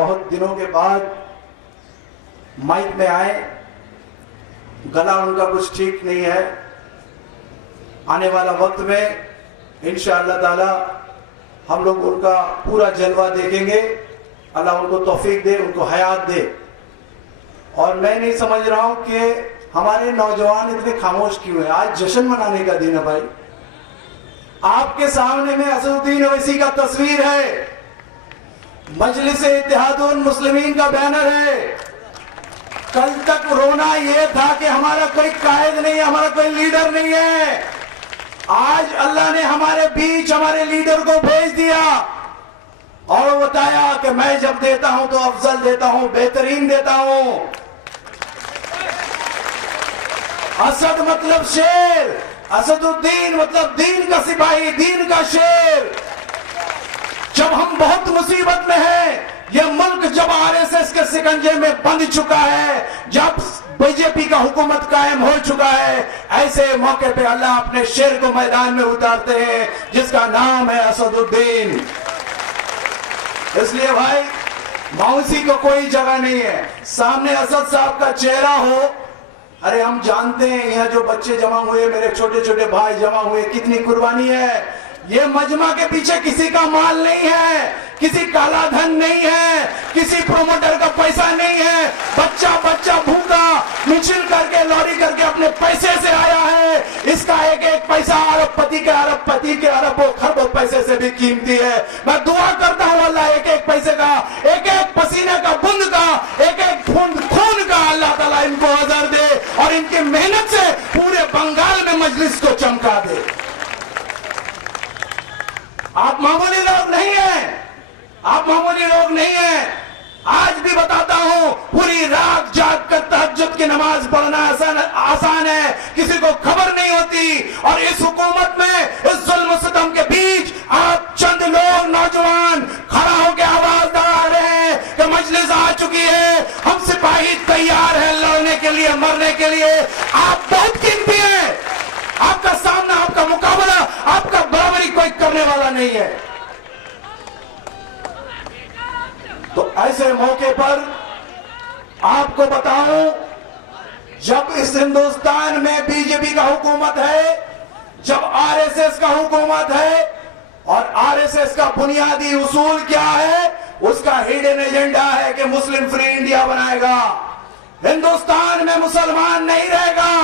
बहुत दिनों के बाद माइक में आए, गला उनका कुछ ठीक नहीं है। आने वाला वक्त में इंशाअल्लाह ताला हम लोग उनका पूरा जलवा देखेंगे। अल्लाह उनको तौफीक दे, उनको हयात दे। और मैं नहीं समझ रहा हूं कि हमारे नौजवान इतने खामोश क्यों हैं। आज जश्न मनाने का दिन है भाई। आपके सामने में असदुद्दीन ओवैसी का तस्वीर है, मजलिस इत्तेहादुल मुस्लिमीन का बैनर है। कल तक रोना यह था कि हमारा कोई कायद नहीं है, हमारा कोई लीडर नहीं है। आज अल्लाह ने हमारे बीच हमारे लीडर को भेज दिया और बताया कि मैं जब देता हूं तो अफजल देता हूं, बेहतरीन देता हूं। असद मतलब शेर, असदुद्दीन मतलब दीन का सिपाही, दीन का शेर। जब हम बहुत मुसीबत में हैं, यह मुल्क जब आरएसएस के शिकंजे में बंध चुका है, जब बीजेपी का हुकूमत कायम हो चुका है, ऐसे मौके पे अल्लाह अपने शेर को मैदान में उतारते हैं, जिसका नाम है असदुद्दीन। इसलिए भाई मौसी को कोई जगह नहीं है। सामने असद साहब का चेहरा हो, अरे हम जानते हैं यहाँ जो बच्चे जमा हुए, मेरे छोटे छोटे भाई जमा हुए, कितनी कुर्बानी है। ये मजमा के पीछे किसी का माल नहीं है, किसी काला धन नहीं है, किसी प्रोमोटर का पैसा नहीं है। बच्चा बच्चा भूखा मिचिल करके लॉरी करके अपने पैसे से आया है। इसका एक एक पैसा अरबपति के अरबों खरबों पैसे से भी कीमती है। मैं दुआ करता हूँ अल्लाह एक एक पैसे का, एक एक पसीने का बूंद का, एक एक बूंद खून का अल्लाह ताला इनको अजर दे और इनकी मेहनत से पूरे बंगाल में मजलिस को चमका दे। आप मामूली लोग नहीं हैं, आप मामूली लोग नहीं हैं। आज भी बताता हूं, पूरी रात जाग कर तहज्जुद की नमाज पढ़ना आसान है, किसी को खबर नहीं होती। और इस हुकूमत में, इस जुल्म सितम के बीच आप चंद लोग नौजवान खड़ा होकर आवाज लगा रहे हैं कि मजलिस आ चुकी है, हम सिपाही तैयार हैं लड़ने के लिए, मरने के लिए। आप बहुत कीमती हैं, आपका सामना, आपका मुकाबला, आपका बराबरी कोई करने वाला नहीं है। तो ऐसे मौके पर आपको बताऊं, जब इस हिंदुस्तान में बीजेपी का हुकूमत है, जब आरएसएस का हुकूमत है, और आरएसएस का बुनियादी उसूल क्या है, उसका हिडन एजेंडा है कि मुस्लिम फ्री इंडिया बनाएगा, हिंदुस्तान में मुसलमान नहीं रहेगा।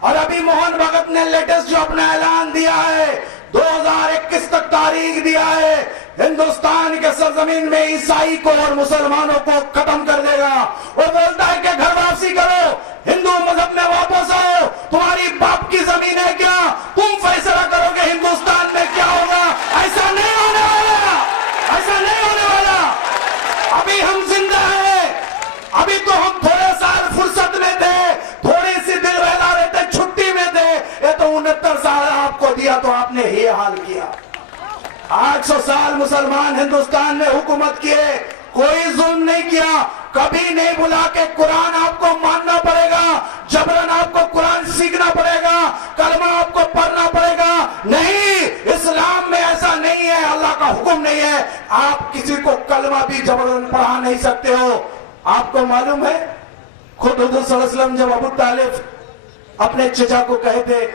और अभी मोहन भगत ने लेटेस्ट जो अपना ऐलान दिया है, 2021 तक तारीख दिया है, हिंदुस्तान के सरजमीन में ईसाई को और मुसलमानों को खत्म कर देगा। वो बोलता है कि घर वापसी करो, हिंदू मजहब में वापस आओ, तुम्हारी बाप की जमीन है क्या, तुम फैसला करोगे हिंदुस्तान में क्या होगा। ऐसा नहीं होने वाला, ऐसा नहीं होने वाला। अभी हम जिंदा हैं, अभी तो हम थोड़े साल फुर्सत में थे, थोड़ी सी दिल बहला रहे थे, छुट्टी में थे। ये तो 69 साल आपको दिया तो आपने ही हाल किया। 800 साल मुसलमान हिंदुस्तान में हुकूमत किए, कोई जुल्म नहीं किया, कभी नहीं बुला के कुरान आपको मानना पड़ेगा, जबरन आपको कुरान सीखना पड़ेगा, कलमा आपको पढ़ना पड़ेगा। नहीं, इस्लाम में ऐसा नहीं है, अल्लाह का हुक्म नहीं है। आप किसी को कलमा भी जबरन पढ़ा नहीं सकते हो। आपको मालूम है, खुद हुजूर सल्लल्लाहु अलैहि वसल्लम जब अबू तालिब अपने चचा को कहे थे,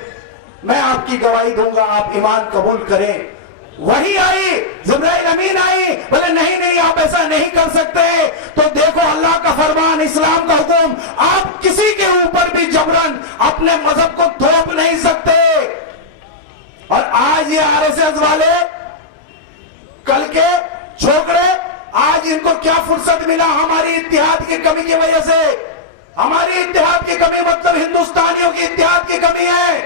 मैं आपकी गवाही दूंगा, आप ईमान कबूल करें, वही आई, जिब्राइल अमीन आई, बोले नहीं नहीं आप ऐसा नहीं कर सकते। तो देखो अल्लाह का फरमान, इस्लाम का हुक्म, आप किसी के ऊपर भी जबरन अपने मजहब को थोप नहीं सकते। और आज ये आरएसएस वाले, कल के छोकरे, आज इनको क्या फुर्सत मिला, हमारी इत्तेहाद की कमी की वजह से। हमारी इत्तेहाद की कमी मतलब हिंदुस्तानियों की इत्तेहाद की कमी है।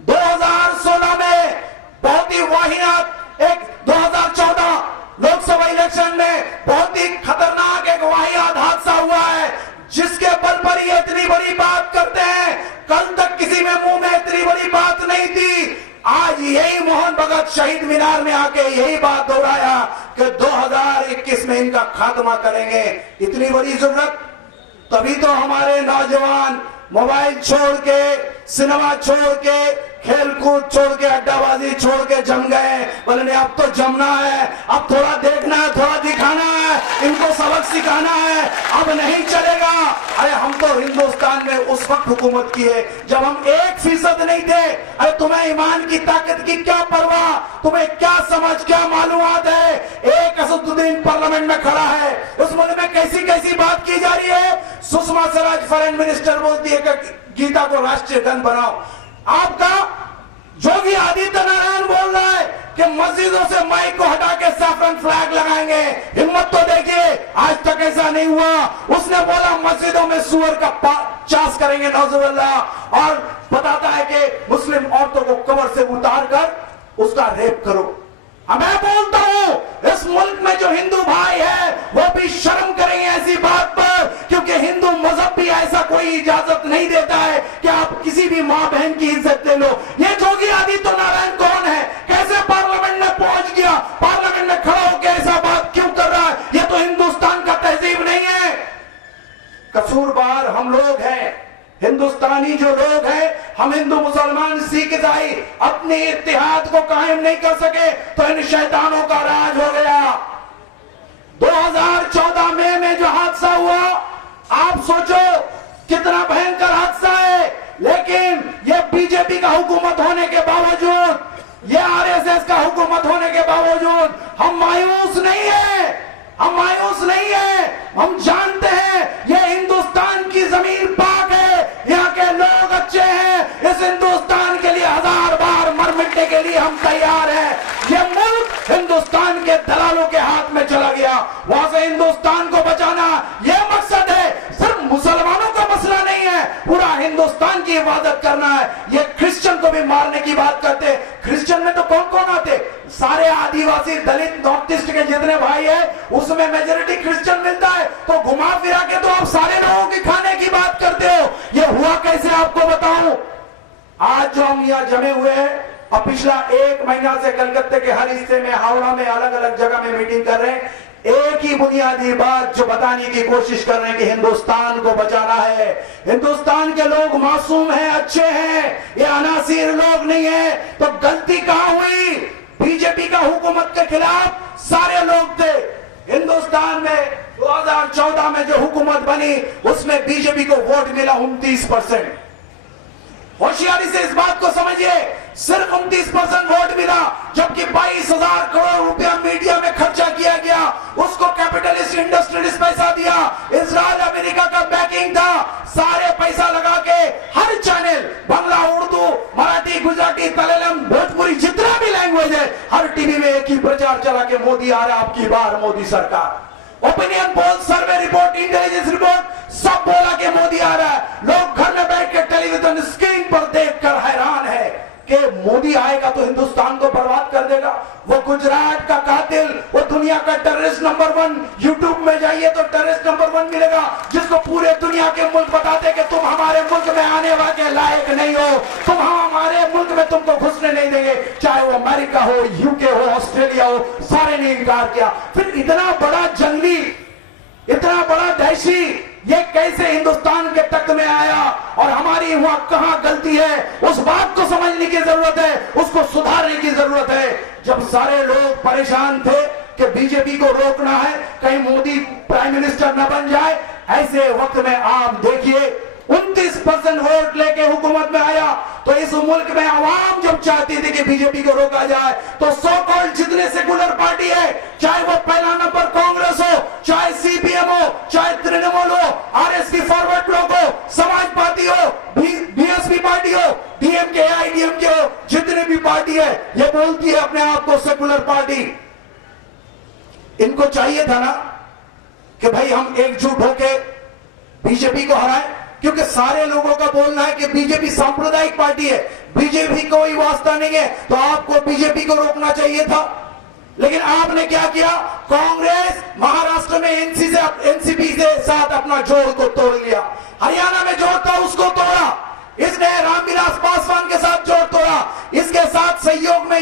2016 में बहुत ही वाहियात एक 2014 लोकसभा इलेक्शन में बहुत ही खतरनाक एक वाहियात हादसा हुआ है, जिसके बल पर ये इतनी बड़ी बात करते हैं। कल तक किसी में मुंह में इतनी बड़ी बात नहीं थी। आज यही मोहन भगत शहीद मीनार में आके यही बात दोहराया कि 2021 में इनका खात्मा करेंगे। इतनी बड़ी जरूरत, तभी तो हमारे नौजवान मोबाइल छोड़ के, सिनेमा छोड़ के, खेल कूद छोड़ के, अड्डाबाजी छोड़ के जम गए। बोले नहीं अब तो जमना है, अब थोड़ा देखना है, थोड़ा दिखाना है, है, इनको सबक सिखाना है, अब नहीं चलेगा। अरे हम तो हिंदुस्तान में उस वक्त हुकूमत की है जब हम 1% नहीं थे। अरे तुम्हें ईमान की ताकत की क्या परवाह, तुम्हें क्या समझ, क्या मालूमात है। एक असदुद्दीन पार्लियामेंट में खड़ा है, उस मुल्क में कैसी कैसी बात की जा रही है। सुषमा स्वराज फॉरेन मिनिस्टर बोलती है कि गीता को राष्ट्रीय ग्रंथ बनाओ। आपका योगी आदित्यनारायण बोल रहा है कि मस्जिदों से माइक को हटा के सैफरन फ्लैग लगाएंगे। हिम्मत तो देखिए, आज तक ऐसा नहीं हुआ। उसने बोला मस्जिदों में सुअर का चास करेंगे, नौजुबिल्लाह, और बताता है कि मुस्लिम औरतों को कवर से उतार कर उसका रेप करो। मैं बोलता हूं इस मुल्क में जो हिंदू भाई है वो भी शर्म करेंगे ऐसी बात पर, क्योंकि हिंदू मजहब भी ऐसा कोई इजाजत नहीं देता है कि आप किसी भी मां बहन की इज्जत ले लो। ये योगी आदित्यनारायण कौन है, कैसे पार्लियामेंट में पहुंच गया, पार्लियामेंट में खड़ा होकर ऐसा बात क्यों कर रहा है। ये तो हिंदुस्तान का तहजीब नहीं है। कसूरवार हम लोग हैं, हिंदुस्तानी जो लोग हैं, हम हिंदू मुसलमान सिख ईसाई अपने इत्तेहाद को कायम नहीं कर सके तो इन शैतानों का राज हो गया। 2014 में जो हादसा हुआ, आप सोचो कितना भयंकर हादसा है, लेकिन ये बीजेपी का हुकूमत होने के बावजूद, ये आरएसएस का हुकूमत होने के बावजूद हम मायूस नहीं है, हम मायूस नहीं है। हम जानते हैं ये हिंदुस्तान की जमीन पाक है, यहाँ के लोग अच्छे हैं, इस हिंदुस्तान के लिए 1000 बार मर मिटने के लिए हम तैयार हैं। ये मुल्क हिंदुस्तान के दलालों के हाथ में चला गया, वहां से हिंदुस्तान को बचाना ये मकसद है। सिर्फ मुसलमानों का मसला नहीं है, पूरा हिंदुस्तान की इबादत करना है। ये क्रिश्चियन को भी मारने की बात करते, क्रिश्चियन में तो कौन कौन आते, सारे आदिवासी दलित नॉर्थ ईस्ट के जितने भाई है उसमें मेजोरिटी क्रिश्चियन मिलता है, तो घुमा फिरा के तो आप सारे लोगों के खाने की बात करते हो। ये हुआ कैसे आपको बताऊं। आज जो हम यहाँ जमे हुए हैं और पिछला 1 महीना से कलकत्ते के हर हिस्से में, हावड़ा में, अलग अलग जगह में मीटिंग कर रहे हैं, एक ही बुनियादी बात जो बताने की कोशिश कर रहे हैं कि हिंदुस्तान को बचाना है। हिंदुस्तान के लोग मासूम हैं, अच्छे हैं, ये अनासिर लोग नहीं है। तो गलती कहां हुई, बीजेपी का हुकूमत के खिलाफ सारे लोग थे। हिंदुस्तान में 2014 में जो हुकूमत बनी उसमें बीजेपी को वोट मिला 29%। होशियारी से इस बात को समझिए, सिर्फ 29% वोट मिला, जबकि 22,000 करोड़ रुपया मीडिया में खर्चा किया गया। उसको कैपिटलिस्ट इंडस्ट्रीज पैसा दिया, इजराइल अमेरिका का बैकिंग था, सारे पैसा लगा के हर चैनल, बांग्ला, उर्दू, मराठी, गुजराती, तमिलम, भोजपुरी, जितना भी लैंग्वेज है, हर टीवी में एक ही प्रचार चला के मोदी आ रहा, आपकी बार मोदी सरकार। Opinion poll, survey report, intelligence report, सब बोला कि मोदी आ रहा है। लोग घर में बैठ के टेलीविजन स्क्रीन पर देखकर हैरान है कि मोदी आएगा तो हिंदुस्तान को बर्बाद कर देगा। वो गुजरात का कातिल, वो दुनिया का टेररिस्ट नंबर 1, यूट्यूब में जाइए तो टेररिस्ट नंबर 1 मिलेगा, जिसको पूरे दुनिया के मुल्क बताते कि तुम हमारे मुल्क में आने वाले लायक नहीं हो, तुम हमारे मुल्क में तुमको घुसने नहीं देंगे। चाहे वो अमेरिका हो, यूके हो, ऑस्ट्रेलिया हो, सारे ने इनकार किया। फिर इतना बड़ा जंगली, इतना बड़ा दहशी, ये कैसे हिंदुस्तान के तख्त में आया और हमारी वहां कहां गलती है, उस बात को समझने की जरूरत है, उसको सुधारने की जरूरत है। जब सारे लोग परेशान थे कि बीजेपी को रोकना है, कहीं मोदी प्राइम मिनिस्टर न बन जाए, ऐसे वक्त में आप देखिए 29% वोट लेके हुकूमत में आया। तो इस मुल्क में आवाम जब चाहती थी कि बीजेपी को रोका जाए, तो सो कॉल्ड जितने सेकुलर पार्टी है, चाहे वो पहला नंबर कांग्रेस हो, चाहे सीपीएम हो, चाहे तृणमूल हो, आरएसपी फॉरवर्ड ब्लॉक हो, समाजवादी हो, बीएसपी पार्टी हो, डीएमके, आईडीएमके हो, जितने भी पार्टी है, ये बोलती है अपने आप को सेकुलर पार्टी। इनको चाहिए था ना कि भाई हम एकजुट होके बीजेपी को हराएं, क्योंकि सारे लोगों का बोलना है कि बीजेपी सांप्रदायिक पार्टी है, बीजेपी कोई वास्ता नहीं है, तो आपको बीजेपी को रोकना चाहिए था। लेकिन आपने क्या किया, कांग्रेस महाराष्ट्र में एनसीपी से साथ अपना जोड़ को तोड़ लिया, हरियाणा में जोड़ था उसको तोड़ा, इसने रामविलास पासवान के साथ जोड़ तोड़ा, इसके साथ सहयोग में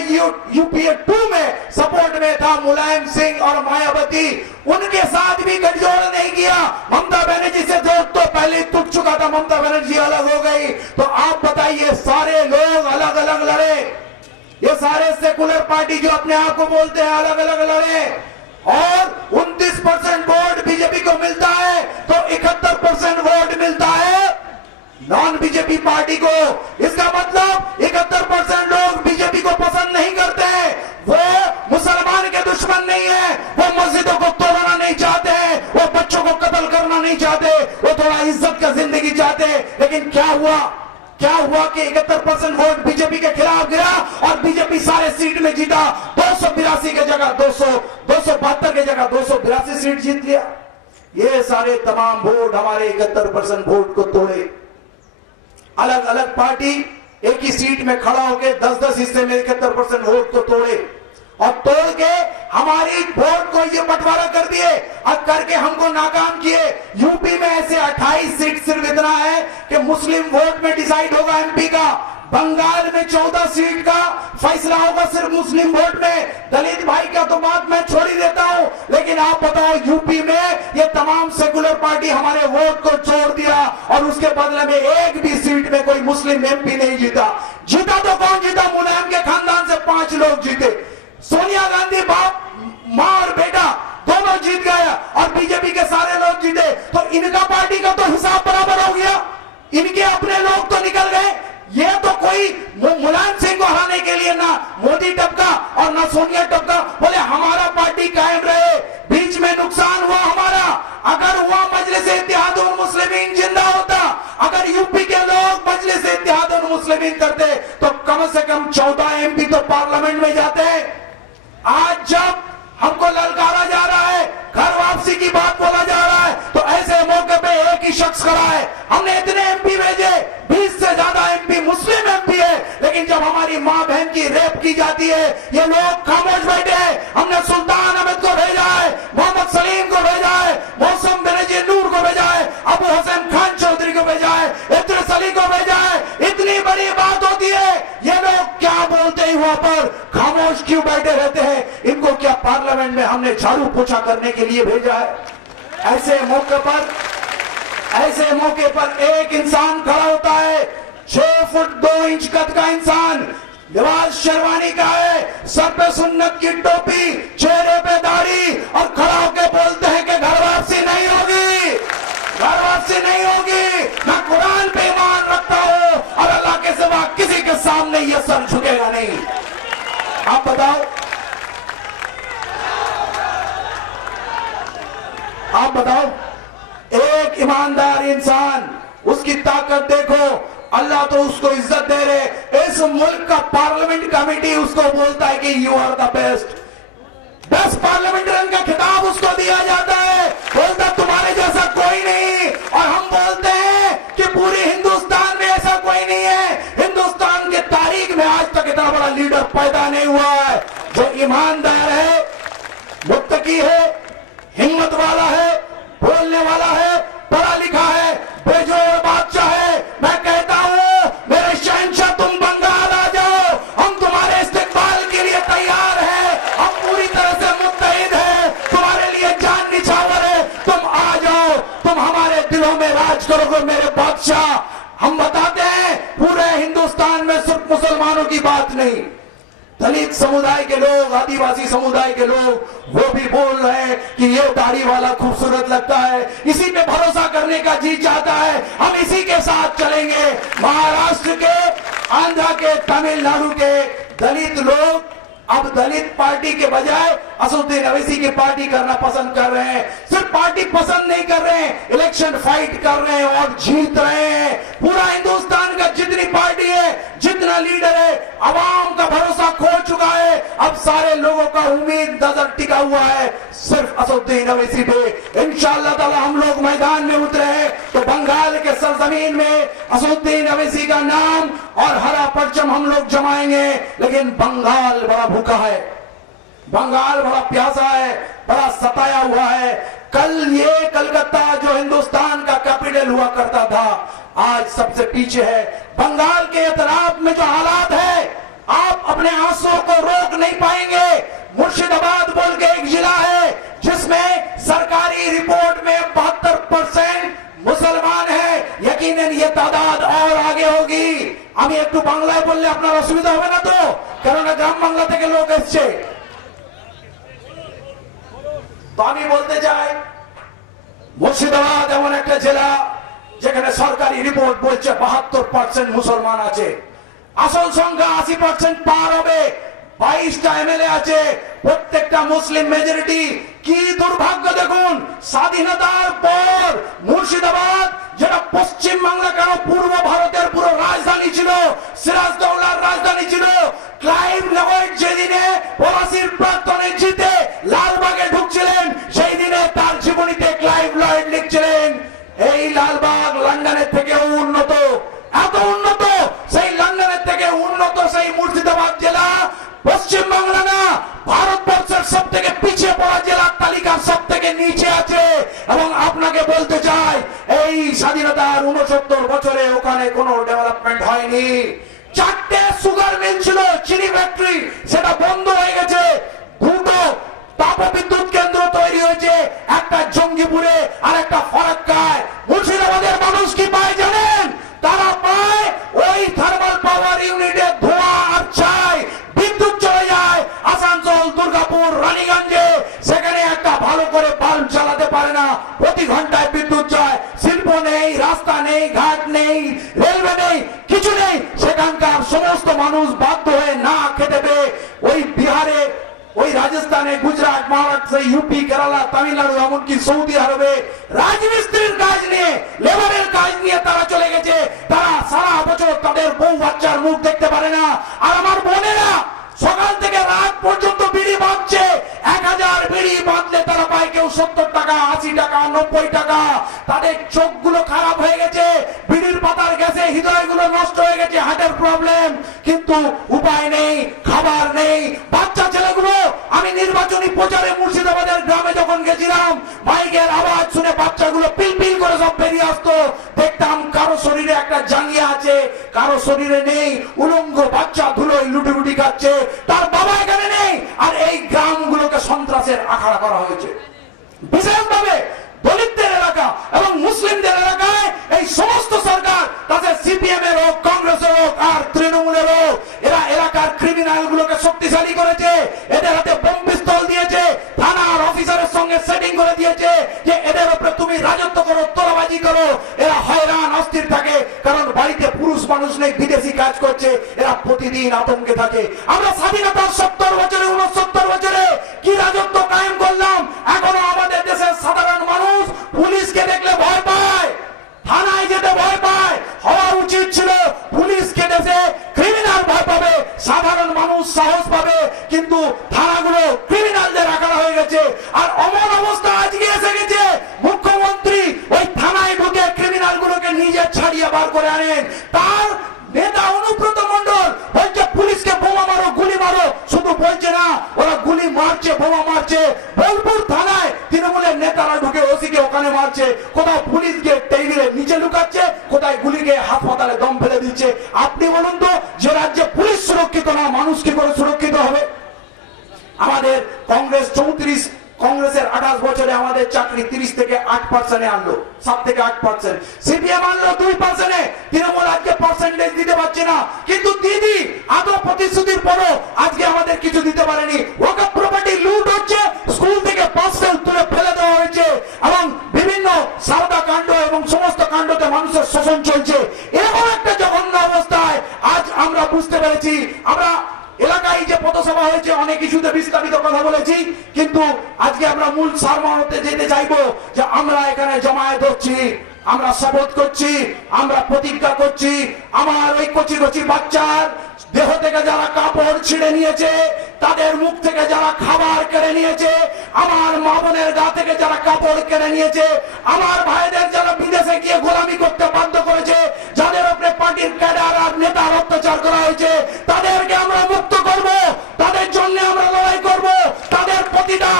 यूपीए 2 में सपोर्ट में था मुलायम सिंह और मायावती, उनके साथ भी गठजोड़ नहीं किया। ममता बनर्जी से जोड़ तो पहले टूट चुका था, ममता बनर्जी अलग हो गई। तो आप बताइए, सारे लोग अलग अलग लड़े, ये सारे सेकुलर पार्टी जो अपने आप को बोलते हैं अलग अलग लड़े, और 29% बीजेपी पार्टी को। इसका मतलब 71% लोग बीजेपी को पसंद नहीं करते हैं। वो मुसलमान के दुश्मन नहीं है, वो मस्जिदों को तोड़ना नहीं चाहते हैं, वो बच्चों को कत्ल करना नहीं चाहते, वो थोड़ा इज्जत का जिंदगी चाहते हैं। लेकिन क्या हुआ कि 71% वोट बीजेपी के खिलाफ गिरा और बीजेपी सारे सीट में जीता। 282 की जगह 272 की जगह 282 सीट जीत लिया। ये सारे तमाम वोट हमारे 71% वोट को तोड़े। अलग अलग पार्टी एक ही सीट में खड़ा होकर 10-10 हिस्से में 71% वोट को तोड़े और तोड़ के हमारी वोट को ये बंटवारा कर दिए और करके हमको नाकाम किए। यूपी में ऐसे 28 सीट सिर्फ इतना है कि मुस्लिम वोट में डिसाइड होगा एमपी का। बंगाल में 14 सीट का फैसला होगा सिर्फ मुस्लिम वोट में। दलित भाई का तो बात मैं छोड़ ही देता हूं, लेकिन आप बताओ यूपी में ये तमाम सेकुलर पार्टी हमारे वोट को छोड़ दिया और उसके बदले में एक भी सीट में कोई मुस्लिम एमपी नहीं जीता। जीता तो कौन जीता? मुलायम के खानदान से 5 लोग जीते। सोनिया गांधी बाप मां और बेटा दोनों जीत गए और बीजेपी के सारे लोग जीते। तो इनका पार्टी का तो हिसाब बराबर हो गया, इनके अपने लोग तो निकल गए। ये तो कोई मुलायम सिंह को हराने के लिए ना मोदी टपका और ना सोनिया टपका, बोले हमारा पार्टी कायम रहे। बीच में नुकसान हुआ हमारा। अगर हुआ मजलिस इत्तेहादुल मुस्लिमीन जिंदा होता, अगर यूपी के लोग मजलिस इत्तेहादुल मुस्लिमीन करते तो कम से कम 14 एमपी तो पार्लियामेंट में जाते। आज जब हमको ललकारा जा रहा है, घर वापसी की बात बोला जा रहा है, तो ऐसे मौके पे एक ही शख्स खड़ा है। हमने इतने एमपी भेजे, 20 से ज्यादा एमपी मुस्लिम एमपी है, लेकिन जब हमारी मां बहन की रेप की जाती है ये लोग खामोश बैठे हैं। हमने सुल्तान अहमद को भेजा है, मोहम्मद सलीम को भेजा है, मौसम बेनजीर नूर को भेजा है, अबू हसन खान चौधरी को भेजा है, इद्रिस अली को भेजा है। इतनी बड़ी बात होती है, ये लोग क्या बोलते ही वहां पर खामोश क्यों बैठे रहते हैं? इनको क्या पार्लियामेंट में हमने झाड़ू पोछा करने के लिए भेजा है? ऐसे मौके पर एक इंसान खड़ा होता है, 6 फुट 2 इंच कद का इंसान, लिबास शेरवानी का है, सर पे सुन्नत की टोपी, चेहरे पे दाढ़ी, और खड़ा होकर बोलते हैं कि घर वापसी नहीं होगी, घर वापसी नहीं होगी। मैं कुरान पे ईमान रखता हूं और अल्लाह के सिवा किसी के सामने यह सर झुकेगा नहीं। आप बताओ, एक ईमानदार इंसान, उसकी ताकत देखो, अल्लाह तो उसको इज्जत दे रहे। इस मुल्क का पार्लियामेंट कमेटी उसको बोलता है कि you are the best parliamentarian का खिताब उसको दिया जाता है, बोलता तुम्हारे जैसा कोई नहीं। और हम बोलते हैं कि पूरे हिंदुस्तान में ऐसा कोई नहीं है। हिंदुस्तान के तारीख में आज तक इतना बड़ा लीडर पैदा नहीं हुआ है जो ईमानदार है, मुत्तकी है, हिम्मत वाला है, बोलने वाला है, पढ़ा लिखा है, बेजोड़ बादशाह है। मैं कहता हूं मेरे शहंशाह, तुम बंगाल आ जाओ, हम तुम्हारे इस्तेकबाल के लिए तैयार हैं, हम पूरी तरह से मुत्तहिद हैं, तुम्हारे लिए जान निछावर है। तुम आ जाओ, तुम हमारे दिलों में राज करोगे मेरे बादशाह। हम बताते हैं पूरे हिंदुस्तान में सिर्फ मुसलमानों की बात नहीं, दलित समुदाय के लोग, आदिवासी समुदाय के लोग, वो भी बोल रहे हैं कि ये दाढ़ी वाला खूबसूरत लगता है, इसी पे भरोसा करने का जी चाहता है, हम इसी के साथ चलेंगे। महाराष्ट्र के, आंध्र के, तमिलनाडु के दलित लोग अब दलित पार्टी के बजाय असदुद्दीन अवैसी की पार्टी करना पसंद कर रहे हैं। सिर्फ पार्टी पसंद नहीं कर रहे हैं, इलेक्शन फाइट कर रहे हैं और जीत रहे हैं। पूरा हिंदुस्तान का जितनी पार्टी है, जितना लीडर है, आवाम का भरोसा खो चुका है। अब सारे लोगों का उम्मीद नजर टिका हुआ है सिर्फ असदुद्दीन अवैसी पे। इंशाअल्लाह ताला हम लोग मैदान में उतरे हैं तो बंगाल के सरजमीन में असदुद्दीन अवैसी का नाम और हरा परचम हम लोग जमाएंगे। लेकिन बंगाल बड़ा भूखा है, बंगाल बड़ा प्यासा है, बड़ा सताया हुआ है। कल ये कलकत्ता जो हिंदुस्तान का कैपिटल हुआ करता था, आज सबसे पीछे है। बंगाल के एतराफ में जो हालात है, आप अपने आंसुओं को रोक नहीं पाएंगे। मुर्शिदाबाद बोल के एक जिला है जिसमें सरकारी रिपोर्ट में 72% मुसलमान है। यकीनन ये तादाद और आगे होगी। আমি একটু বাংলায় বললে আপনার অসুবিধা হবে না তো? কারণ গ্রাম বাংলা থেকে লোক এসছে। তো আমি বলতে চাই, মুর্শিদাবাদ এমন একটা জেলা যেখানে সরকারি রিপোর্ট বলছে 72% মুসলমান আছে, আসল সংখ্যা 80% পার হবে। 22টা এমএলএ আছে, প্রত্যেকটা মুসলিম মেজরিটি। কি দুর্ভাগ্য দেখুন, স্বাধীনতার পর মুর্শিদাবাদ যেটা পশ্চিম বাংলা কেন পূর্ব ভারতের পুরো রাজধানী ছিল, সিরাজদৌল্লার রাজধানী ছিল, ক্লাইভ লয়েড যেদিনে পলাশির প্রাক্তনে জিতে লালবাগে ঢুকছিলেন, সেই দিনে তার জীবনীতে ক্লাইভ লয়েড লিখছিলেন এই লালবাগ লন্ডনের থেকেও উন্নত, এত উন্নত, সেই লন্ডনের থেকে উন্নত সেই মুর্শিদাবাদ জেলা পশ্চিম বাংলা না, ভারতবর্ষের সব থেকে পিছিয়ে পড়া জেলার তালিকার সব থেকে নিচে আছে। এবং আপনাকে বলতে চাই, এই স্বাধীনতার 69 বছরে ওখানে কোনো ডেভেলপমেন্ট হয়নি। 4টে সুগার মিল ছিল, চিনি ফ্যাক্টরি, সেটা বন্ধ হয়ে গেছে। 2টো তাপবিদ্যুৎ কেন্দ্র তৈরি হয়েছে, একটা জঙ্গিপুরে আর একটা ফরাক্কায়। মুর্শিদাবাদের মানুষ কি পায় জানেন? তারা পায় ওই থার্মাল পাওয়ার ইউনিটের ধোঁয়া আর ছাই। বিদ্যুৎ চলে যায় আসানসোল, দুর্গাপুর, রানীগঞ্জে, সেখানে একটা ভালো করে বাল্ব চালাতে পারে না, প্রতি ঘন্টায় বিদ্যুৎ যায়। শিল্প নেই, রাস্তা নেই, ঘাট নেই, রেলওয়ে নেই, কিছু নেই। সেখানকার সমস্ত মানুষ বাধ্য হয়ে না খেতে পেয়ে ওই বিহারে, ওই রাজস্থানে, গুজরাট, মহারাষ্ট্র, ইউপি, কেরালা, তামিলনাড়ু, এমনকি সৌদি আরবে রাজমিস্ত্রির কাজ নিয়ে, লেবারের কাজ নিয়ে তারা চলে গেছে। তারা সারা বছর তাদের বউ বাচ্চার মুখ দেখতে পারে না। আর আমার বোনেরা সকাল থেকে রাত পর্যন্ত বিড়ি বাঁধছে। 1000 বিড়ি বাঁধলে তারা পায় কেউ 70 টাকা, 80 টাকা, 90 টাকা। তাদের চোখগুলো খারাপ হয়ে গেছে, বিড়ির পাতার গ্যাসে হৃদয়গুলো নষ্ট হয়ে গেছে, হার্টের প্রবলেম, কিন্তু উপায় নেই, খাবার নেই। বাচ্চা ছেলেগুলো, আমি নির্বাচনী প্রচারে মুর্শিদাবাদের গ্রামে যখন গেছিলাম, মাইকের আওয়াজ শুনে বাচ্চাগুলো পিলপিল করে সব বেরিয়ে আসতো। দেখতাম কারো শরীরে একটা জাঙ্গিয়া আছে, কারো শরীরে নেই, উলঙ্গ বাচ্চা ধুলোয় লুটিলুটি খাচ্ছে, তার বাবা এখানে নেই। আর এই গ্রামগুলোকে সন্ত্রাসের আখড়া করা হয়েছে। বিশেষভাবে দলিতদের এলাকা এবং মুসলিমদের এলাকায় এই সমস্ত সরকার, তাতে সিপিএম এর হোক, কংগ্রেসের হোক আর তৃণমূলের হোক, এরা এলাকার ক্রিমিনাল গুলোকে শক্তিশালী করেছে। এদের হাতে বোম পিস্তল দিয়েছে, থানার অফিসারের সঙ্গে সেটিং করে দিয়েছে যে এদের উপরে তুমি রাজত্ব করো, তোলাবাজি করো। এরা হয়রান অস্থির থাকে, কারণ বাড়িতে পুরুষ মানুষ নেই, বিদেশি কাজ করছে, এরা প্রতিদিন আতঙ্কে থাকে। আমরা স্বাধীনতার 70 বছরে, 69 বছরে কি রাজত্ব কায়েম করলাম? এখনো আমাদের দেশের সাধারণ মানুষ পুলিশকে দেখলে ভয় পায়, থানায় যেতে ভয় পায়। হওয়া উচিত ছিল পুলিশকে দেখে ক্রিমিনাল ভয় পাবে, সাধারণ মানুষ সাহস পাবে, কিন্তু থানাগুলো ক্রিমিনালদের আখড়া হয়ে গেছে। আর অমন অবস্থা আজকে এসে গেছে, মুখ্যমন্ত্রী ওই থানায় ঢুকে ক্রিমিনাল গুলোকে নিজে ছাড়িয়ে বার করে আনেন। তার নেতা অনুব্রত মণ্ডল বলছে পুলিশকে বোমা মারো, গুলি মারো। শুধু বলছে না, ওরা গুলি মারছে, বোমা মারছে। বোলপুর থানায় তৃণমূলের নেতারা ঢুকে ওসিকে ওখানে মারছে, কোথাও পুলিশ গিয়ে টেবিলের নিচে লুকাচ্ছে, কোথায় গুলি গিয়ে হাসপাতালে দম ফেলে দিচ্ছে। আপনি বলুন তো, যে রাজ্যে পুলিশ সুরক্ষিত না, মানুষ কি করে সুরক্ষিত হবে? আমাদের কংগ্রেস 34, কংগ্রেসের 28 বছরে আমাদের চাকরি 30 থেকে 8% আনলো, 7 থেকে 8%। সিপিএম আনলো 2%। তৃণমূল আজকে পার্সেন্টেজ দিতে পারছে না, কিন্তু দিদি আদৌ প্রতিশ্রুতির পরও আজকে আমাদের কিছু দিতে পারেনি। ওয়াকফ প্রপার্টি লুট হচ্ছে, স্কুল থেকে পাস ফেল তুলে ফেলে দেওয়া হয়েছে, এবং বিভিন্ন সারদা কাণ্ড এবং সমস্ত কাণ্ডতে মানুষের শোষণ চলছে। এরকম একটা জঘন্য অবস্থায় আজ আমরা বুঝতে পেরেছি। আমরা এলাকায় যে পথসভা হয়েছে, অনেক ইস্যুতে বিস্তারিত কথা বলেছি, কিন্তু আজকে আমরা মূল সারমর্মতে যেতে চাইবো যে আমরা এখানে জমায়েত হচ্ছি, আমরা শপথ করছি, আমরা প্রতিজ্ঞা করছি। আমার ওই কচি কচি বাচ্চার দেহ থেকে যারা কাপড় ছিঁড়ে নিয়েছে, তাদের মুখ থেকে যারা খাবার কেড়ে নিয়েছে, আমার মা বোনের গা থেকে যারা কাপড় কেড়ে নিয়েছে, আমার ভাইদের যারা বিদেশে গিয়ে গোলামি করতে বাধ্য করেছে, যাদের উপরে পার্টির ক্যাডার আর নেতার অত্যাচার করা হয়েছে, তাদেরকে আমরা মুক্ত করব। তাদের জন্য আমরা লড়াই করব, তাদের প্রতিটা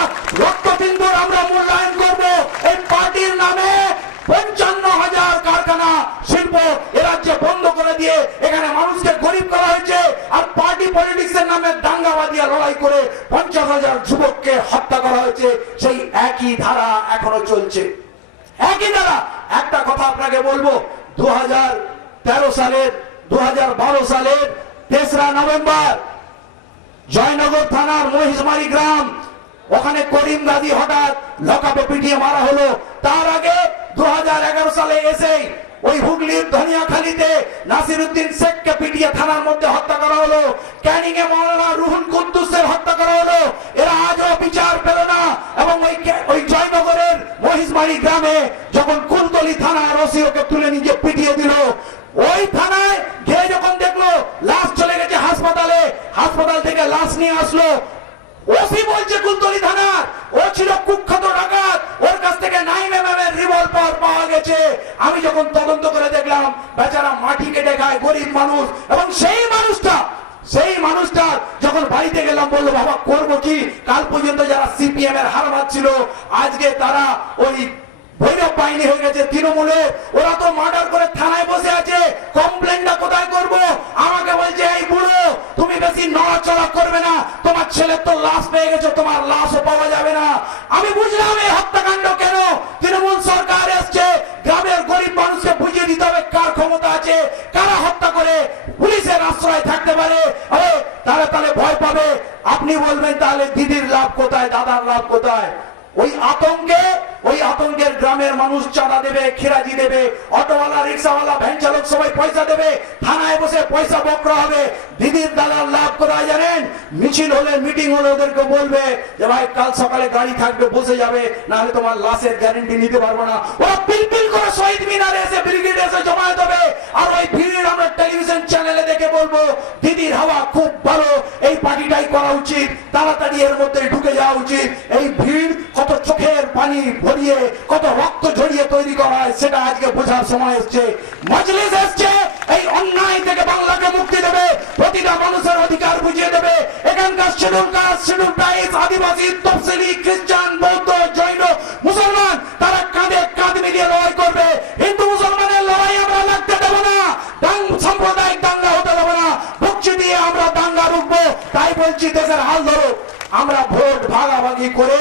রক্তবিন্দুর আমরা মূল্যায়ন করব। এই পার্টির নামে 55,000 কারখানা, শিল্প এ রাজ্যে বন্ধ করে দিয়ে এখানে মানুষকে গরিব করা হয়েছে। আর পার্টি পলিটিক্সের নামে দাঙ্গাবাদিয়া লড়াই করে 50,000 যুবককে হত্যা করা হয়েছে। সেই একই ধারা এখনো চলছে, একই ধারা। একটা কথা আপনাকে বলবো, 2012 সালের 3রা নভেম্বর জয়নগর থানার মহিষমারি গ্রাম, ওখানে করিম গাজী হঠাৎ লকআপে পিটিয়ে মারা হলো। তার আগে 2011 সালে এসে ওই হুগলির ধনিয়াখালীতে নাসিরউদ্দিন শেখকে পিটিয়ে থানার মধ্যে হত্যা করা হলো, ক্যানিং এ মাওলানা রুহুল কুদ্দুসের হত্যা করা হলো, এরা আজও বিচার পেল না। এবং ওই জয়নগরের মহিষবাড়ি গ্রামে যখন কুলতলি থানার ওসি ওকে তুলে নিয়ে পিটিয়ে দিল, ওই থানায় গিয়ে যখন দেখলো লাশ চলে গেছে হাসপাতালে, হাসপাতাল থেকে লাশ নিয়ে আসলো, ওসি বলছে কুলতলি থানার ও ছিল কুখ্যাত ডাকাত, ওর কাছ থেকে 9mm এর রিভলভার পাওয়া গেছে। আমি যখন তদন্ত করে দেখলাম বেচারা মাটি কেটে খায়, গরিব মানুষ। এবং সেই মানুষটা যখন বাড়িতে গেলাম বললো বাবা করবো কি, কাল পর্যন্ত যারা সিপিএম এর হারমাত ছিল আজকে তারা ওই ভৈরব বাহিনী হয়ে গেছে তৃণমূলে, ওরা তো মার্ডার করে থানায় বসে আছে, কমপ্লেনটা কোথায় করব? আমাকে বলছে এই বুড়ো তুমি বেশি নড়াচড়া করবে না, তোমার ছেলে তো লাশ পেয়ে গেছে, তোমার লাশও পাওয়া যাবে না। আমি বুঝলাম এই হত্যাকাণ্ড কেন। তৃণমূল সরকার এসছে, গ্রামের গরিব মানুষকে বুঝিয়ে দিতে হবে কার ক্ষমতা আছে, কারা হত্যা করে পুলিশের আশ্রয় থাকতে পারে, তাহলে ভয় পাবে। আপনি বলবেন তাহলে দিদির লাভ কোথায়, দাদার লাভ কোথায়? ওই আতঙ্কের গ্রামের মানুষ চাঁদা দেবে, খিরাজি দেবে, অটোওয়ালা, রিক্সাওয়ালা, ভ্যান চালক সবাই পয়সা দেবে, থানায় বসে পয়সা বকরা হবে। দিদির দাদার লাভ কোথায় জানেন? মিছিল হলে, মিটিং হলে ওদেরকে বলবে যে ভাই কাল সকালে গাড়ি থাকবে, বসে যাবে, নাহলে তোমার লাশের গ্যারেন্টি নিতে পারবো না। ওরা পিলপিল করে শহীদ মিনারে এসে, ব্রিগেড এসে জমায়েত হবে, আর ওই ভিড় আমরা টেলিভিশন চ্যানেলে দেখে বলবো দিদির হাওয়া খুব ভালো, এই পার্টিটাই করা উচিত, তাড়াতাড়ি এর মধ্যে ঢুকে যাওয়া উচিত। এই ভিড় কত চোখের পানি ভরিয়ে, কত রক্ত ঝরিয়ে তৈরি করা হয় সেটা আজকে বোঝার সময় এসছে। মজলিস এসছে এই অন্যায় থেকে বাংলাকে মুক্তি দেবে, প্রতিটা মানুষের অধিকার বুঝিয়ে দেবে। এখানকার শিডিউল কাস্ট, শিডিউল ট্রাইবস, আদিবাসী, তফসিলি, খ্রিস্টান, বৌদ্ধ, জৈন, মুসলমান তারা কাঁধে কাঁধ মিলিয়ে লড়াই করবে। হিন্দু মুসলমানের লড়াই আমরা লাগতে দেবো না, সাম্প্রদায়িক দাঙ্গা হতে দেবো না, ভুক্তি দিয়ে আমরা দাঙ্গা রুখবো। তাই বলছি দেশের হাল ধরো। আমরা ভোট ভাগাভাগি করে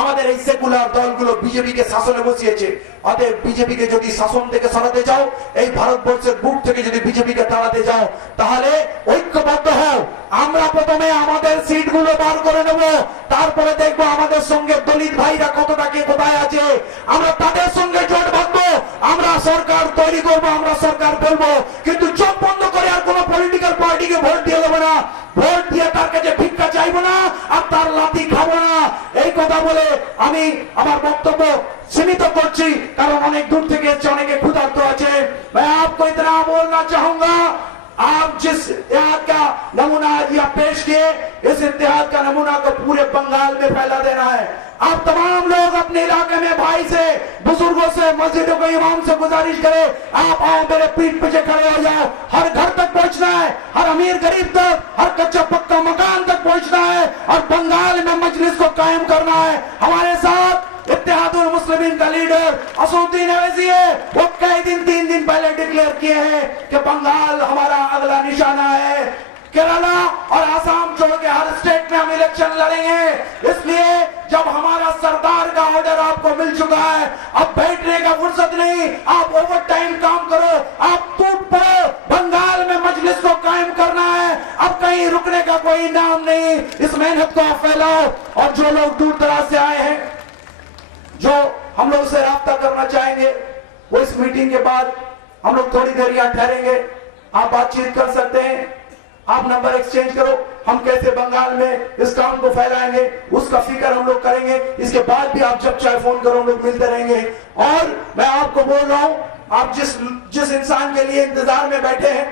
আমাদের এই সেকুলার দলগুলো বিজেপিকে শাসনে বসিয়েছে। অতএব বিজেপিকে যদি শাসন থেকে সরাতে চাও, এই ভারতবর্ষের বুক থেকে যদি বিজেপিকে তাড়াতে চাও, তাহলে ঐক্যবদ্ধ হও। আমরা প্রথমে আমাদের সিটগুলো বার করে নেব, তারপরে দেখবো আমাদের সঙ্গে দলিত ভাইরা কতটা কে কোথায় আছে, আমরা তাদের সঙ্গে জোট বাঁধবো, আমরা সরকার তৈরি করবো, আমরা সরকার বলবো। কিন্তু চোখ বন্ধ করে আর কোন পলিটিক্যাল পার্টিকে ভোট দিয়ে দেবো না, ভোট দিয়ে তার কাছে ভিক্ষা চাইবো না, আর তার লাথি খাবো না। এই কথা বলে আমি আমার বক্তব্য सीमित করছি, কারণ অনেক দূর থেকে এসে অনেকে ক্ষুধার্ত আছে। मैं आपको इतना बोलना चाहूंगा, आप जिस इत्तेहाद का नमूना आज यहाँ पेश किए, इस इत्तेहाद का नमूना को पूरे बंगाल में फैला देना है। आप तमाम लोग अपने इलाके में भाई से, बुजुर्गों से, मस्जिदों के इमाम से गुजारिश करें, आप आओ मेरे पीठ पीछे खड़े हो जाओ। हर घर तक पहुंचना है, हर अमीर गरीब तक, हर कच्चा पक्का मकान तक पहुंचना है, और बंगाल में मजलिस को कायम करना है। हमारे साथ इत्तेहादुल मुस्लिमीन का लीडर असदुद्दीन अवैसी है, वो कई दिन 3 दिन पहले डिक्लेयर किए हैं कि बंगाल हमारा अगला निशाना है। केरला और आसाम छोड़ के हर स्टेट में हम इलेक्शन लड़ेंगे। इसलिए जब हमारा सरदार का ऑर्डर आपको मिल चुका है, अब बैठने का फुर्सत नहीं, आप ओवर टाइम काम करो, आप टूट पड़ो। बंगाल में मजलिस को कायम करना है, अब कहीं रुकने का कोई नाम नहीं। इस मेहनत को आप फैलाओ, और जो लोग दूर दराज से आए हैं, जो हम लोग से राब्ता करना चाहेंगे, वो इस मीटिंग के बाद हम लोग थोड़ी देर यहाँ ठहरेंगे, आप बातचीत कर सकते हैं, आप नंबर एक्सचेंज करो, हम कैसे बंगाल में इस काम को फैलाएंगे उसका फिक्र हम लोग करेंगे। इसके बाद भी आप जब चाहे फोन करो, हम लोग मिलते रहेंगे। और मैं आपको बोल रहा हूं, आप जिस इंसान के लिए इंतजार में बैठे हैं,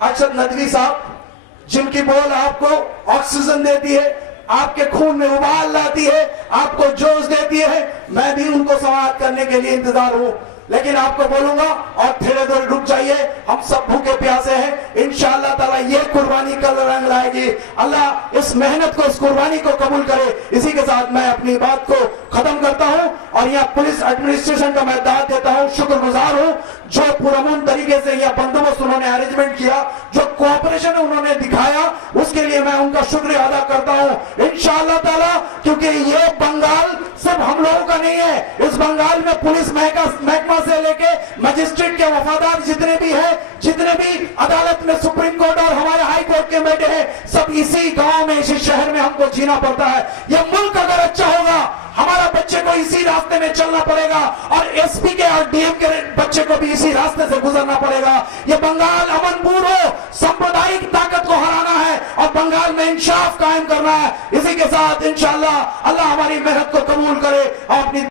अरशद नदवी साहब, जिनकी बोल आपको ऑक्सीजन देती है, आपके खून में उबाल लाती है, आपको जोश देती है, मैं भी उनको समाप्त करने के लिए इंतजार हूं। लेकिन आपको बोलूंगा और थोड़ी देर रुक जाइए, हम सब भूखे प्यासे हैं, इंशाअल्लाह ताला ये कुर्बानी कल रंग लाएगी। अल्लाह इस मेहनत को, इस कुर्बानी को कबूल करे। इसी के साथ मैं अपनी बात को खत्म करता हूं, और यहाँ पुलिस एडमिनिस्ट्रेशन का मैं दाद देता हूं, शुक्रगुजार हूं, जो पुरअमन तरीके से यह बंदोबस्त उन्होंने अरेंजमेंट किया, जो कोऑपरेशन उन्होंने दिखाया, उसके लिए मैं उनका शुक्रिया अदा करता हूं। इंशाअल्लाह ताला, क्योंकि ये बंगाल सब हम लोगों का नहीं है, इस बंगाल में पुलिस महकमा से लेके मजिस्ट्रेट के वफादार जितने भी हैं, जितने भी अदालत में सुप्रीम कोर्ट और हमारे हाई कोर्ट के बैठे हैं, सब इसी गांव में, इसी शहर में हमको जीना पड़ता है। यह मुल्क अगर अच्छा होगा, हमारा बच्चे को इसी रास्ते में चलना पड़ेगा और एसपी के और डीएम के बच्चे को भी इसी रास्ते से गुजरना पड़ेगा। ये बंगाल अमन पूर्व सांप्रदायिक ताकत को हराना है और बंगाल में इंसाफ कायम करना है। इसी के साथ इंशाअल्लाह अल्लाह हमारी मेहनत को कबूल करे और अपनी